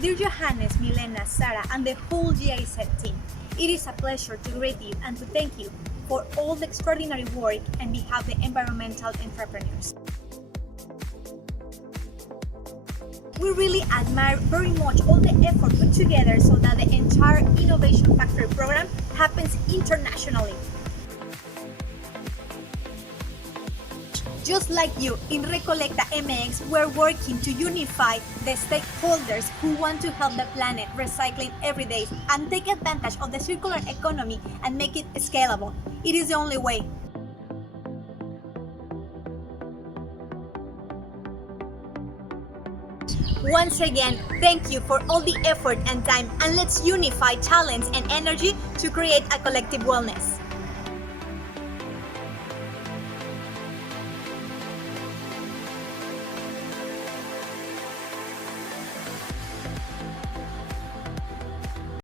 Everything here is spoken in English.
Dear Johannes, Milena, Sarah, and the whole GIZ team, it is a pleasure to greet you and to thank you for all the extraordinary work on behalf of the environmental entrepreneurs. We really admire very much all the effort put together so that the entire Innovation Factory program happens internationally. Just like you, in Recolecta MX, we're working to unify the stakeholders who want to help the planet recycling every day and take advantage of the circular economy and make it scalable. It is the only way. Once again, thank you for all the effort and time, and let's unify talents and energy to create a collective wellness.